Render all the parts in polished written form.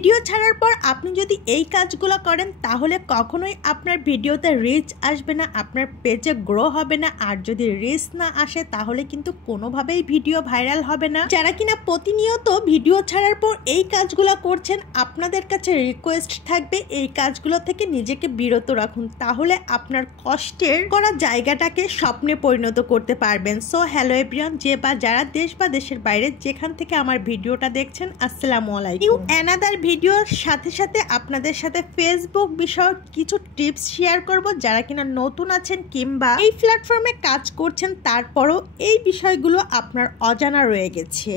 Video ছাড়ার পর আপনি যদি এই কাজগুলো করেন তাহলে কখনোই আপনার ভিডিওতে রিচ আসবে না, আপনার পেজে গ্রো হবে না। আর যদি রিচ না আসে তাহলে কিন্তু কোনোভাবেই ভিডিও ভাইরাল হবে না। যারা কিনা প্রতিনিয়ত ভিডিও ছাড়ার পর এই কাজগুলো করছেন, আপনাদের কাছে রিকোয়েস্ট থাকবে এই কাজগুলো থেকে নিজেকে বিরত রাখুন, তাহলে আপনার কষ্টের করা জায়গাটাকে স্বপ্নে পরিণত করতে পারবেন। সো হ্যালো এভরিওয়ান, যে বা যারা দেশ বা দেশের বাইরে যেখান থেকে আমার ভিডিওটা দেখছেন, আসসালামু আলাইকুম। নিউ অ্যানাদার ভিডিওর সাথে সাথে আপনাদের সাথে ফেসবুক বিষয়ক কিছু টিপস শেয়ার করব। যারা কিনা নতুন আছেন কিংবা এই প্ল্যাটফর্মে কাজ করছেন তারপরও এই বিষয়গুলো আপনার অজানা রয়ে গেছে,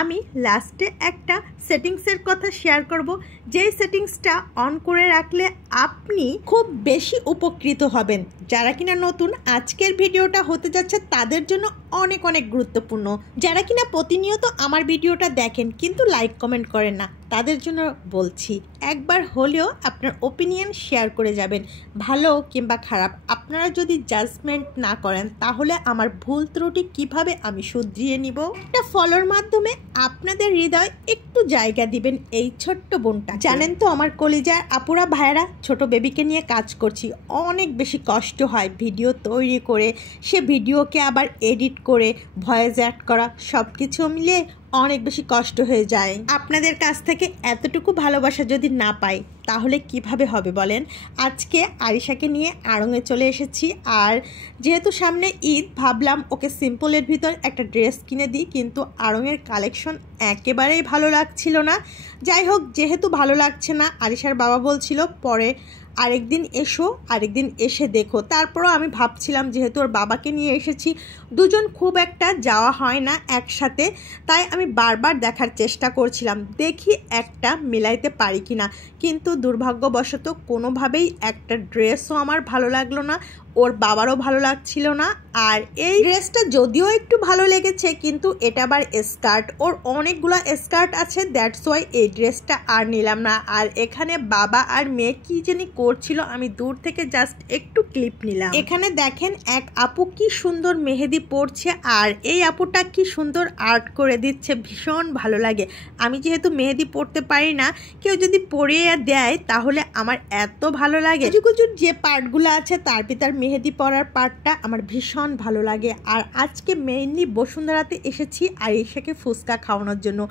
আমি লাস্টে একটা সেটিংসের কথা শেয়ার করব। যেই সেটিংসটা অন করে রাখলে আপনি খুব বেশি উপকৃত হবেন। যারা কিনা নতুন, আজকের ভিডিওটা হতে যাচ্ছে তাদের জন্য অনেক অনেক গুরুত্বপূর্ণ। যারা কিনা প্রতিনিয়ত আমার ভিডিওটা দেখেন কিন্তু লাইক কমেন্ট করেন না, তাদের জন্য বলছি একবার হলেও আপনার ওপিনিয়ন শেয়ার করে যাবেন, ভালো কিংবা খারাপ। আপনারা যদি জাজমেন্ট না করেন তাহলে আমার ভুল ত্রুটি কিভাবে আমি শুধরিয়ে নিব। একটা ফলোর মাধ্যমে আপনাদের হৃদয় একটু জায়গা দিবেন এই ছোট্ট বোনটা। জানেন তো আমার কলিজার আপুরা ভাইরা, ছোট বেবিকে নিয়ে কাজ করছি, অনেক বেশি কষ্ট হয় ভিডিও তৈরি করে, সে ভিডিওকে আবার এডিট করে ভয়েস অ্যাড করা, সব কিছু মিলিয়ে অনেক বেশি কষ্ট হয়ে যায়। আপনাদের কাছ থেকে এতটুকু ভালোবাসা যদি না পাই তাহলে কিভাবে হবে বলেন। আজকে আরিশাকে নিয়ে আড়ংয়ে চলে এসেছি, আর যেহেতু সামনে ঈদ ভাবলাম ওকে সিম্পলের ভিতর একটা ড্রেস কিনে দিই, কিন্তু আড়ংয়ের কালেকশন একেবারেই ভালো লাগছিল না। যাই হোক, যেহেতু ভালো লাগছে না, আরিশার বাবা বলছিল পরে আরেকদিন এসো, আরেকদিন এসে দেখো। তারপরও আমি ভাবছিলাম যেহেতু ওর বাবাকে নিয়ে এসেছি, দুজন খুব একটা যাওয়া হয় না একসাথে, তাই আমি বারবার দেখার চেষ্টা করছিলাম দেখি একটা মিলাইতে পারি কিনা। কিন্তু দুর্ভাগ্যবশত কোনোভাবেই একটা ড্রেসও আমার ভালো লাগলো না, ওর বাবারও ভালো লাগছিল না। আর এই ড্রেসটা যদিও একটু ভালো লেগেছে, কিন্তু এটা আবার স্কার্ট, ওর অনেকগুলো স্কার্ট আছে, দ্যাটস ওয়াই এই ড্রেসটা আর নিলাম না। আর এখানে বাবা আর মেয়ে কি জানি করছিল, আমি দূর থেকে জাস্ট একটু ক্লিপ নিলাম। এখানে দেখেন এক আপু কি সুন্দর মেহেদি পরছে, আর এই আপুটা কি সুন্দর আর্ট করে দিচ্ছে, ভীষণ ভালো লাগে। আমি যেহেতু মেহেদি পরতে পারি না, কেউ যদি পরিয়ে দেয় তাহলে আমার এত ভালো লাগে। কুচুকুচুর যে পার্টগুলো আছে তার ভিতর মেহেদি পরার পার্টটা আমার ভীষণ ভালো লাগে। আর আজকে মেইনলি বসুন্ধরাতে এসেছি আরিশাকে ফুচকা খাওয়ানোর জন্য।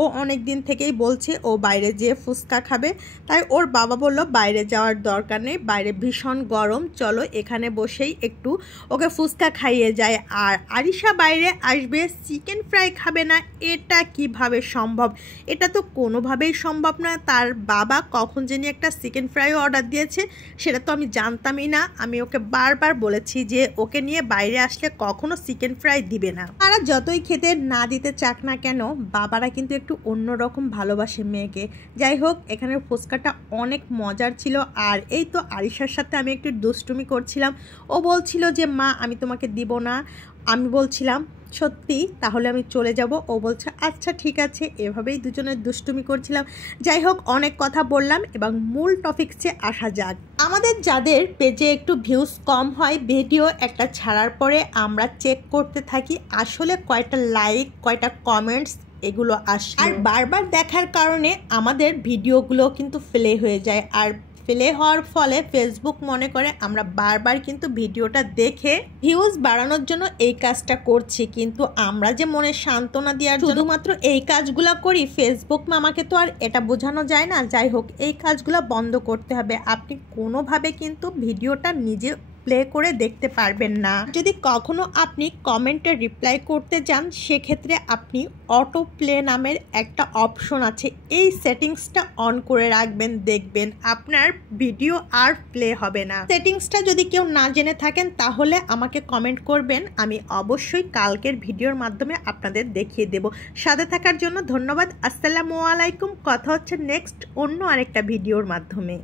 ও অনেক দিন থেকেই বলছে ও বাইরে যেয়ে ফুচকা খাবে, তাই ওর বাবা বলল বাইরে যাওয়ার দরকার নেই, বাইরে ভীষণ গরম, চলো এখানে বসেই একটু ওকে ফুচকা খাইয়ে যায়। আর আরিশা বাইরে আসবে, চিকেন ফ্রাই খাবে না, এটা কিভাবে সম্ভব? এটা তো কোনোভাবেই সম্ভব না। তার বাবা কখন জানি একটা চিকেন ফ্রাইও অর্ডার দিয়েছে, সেটা তো আমি জানতামই না। আমি ওকে বারবার বলেছি যে ওকে নিয়ে বাইরে আসলে কখনো চিকেন ফ্রাই দিবে না। তারা যতই খেতে না দিতে চাক না কেন, বাবারা কিন্তু একটু অন্যরকম ভালোবাসে মেয়েকে। যাই হোক, এখানের ফুচকাটা অনেক মজার ছিল। আর এই তো আরিশার সাথে আমি একটু দুষ্টুমি করছিলাম, ও বলছিল যে মা আমি তোমাকে দিব না, আমি বলছিলাম সত্যি তাহলে আমি চলে যাব, ও বলছে আচ্ছা ঠিক আছে। এভাবেই দুজনের দুষ্টুমি করছিলাম। যাই হোক, অনেক কথা বললাম, এবং মূল টপিকসে আসা যাক। আমাদের যাদের পেজে একটু ভিউজ কম হয়, ভিডিও একটা ছাড়ার পরে আমরা চেক করতে থাকি আসলে কয়টা লাইক, কয়টা কমেন্টস এগুলো আসে। আর বারবার দেখার কারণে আমাদের ভিডিওগুলো কিন্তু ফেলে হয়ে যায়। আর ফেলে হওয়ার ফলে ফেসবুক মনে করে আমরা বারবার কিন্তু ভিডিওটা দেখে ভিউজ বাড়ানোর জন্য এই কাজটা করছি, কিন্তু আমরা যে মনে সান্ত্বনা দেওয়ার শুধুমাত্র এই কাজগুলো করি, ফেসবুক আমাকে তো আর এটা বোঝানো যায় না। যাই হোক, এই কাজগুলো বন্ধ করতে হবে। আপনি কোনোভাবে কিন্তু ভিডিওটা নিজে প্লে করে দেখতে পারবেন না। যদি কখনো আপনি কমেন্টে রিপ্লাই করতে চান, সেক্ষেত্রে আপনি অটো প্লে নামের একটা অপশন আছে, এই সেটিংসটা অন করে রাখবেন, দেখবেন আপনার ভিডিও আর প্লে হবে না। সেটিংসটা যদি কেউ না জেনে থাকেন তাহলে আমাকে কমেন্ট করবেন, আমি অবশ্যই কালকের ভিডিওর মাধ্যমে আপনাদের দেখিয়ে দেব। সাথে থাকার জন্য ধন্যবাদ। আসসালামু আলাইকুম। কথা হচ্ছে নেক্সট অন্য আরেকটা ভিডিওর মাধ্যমে।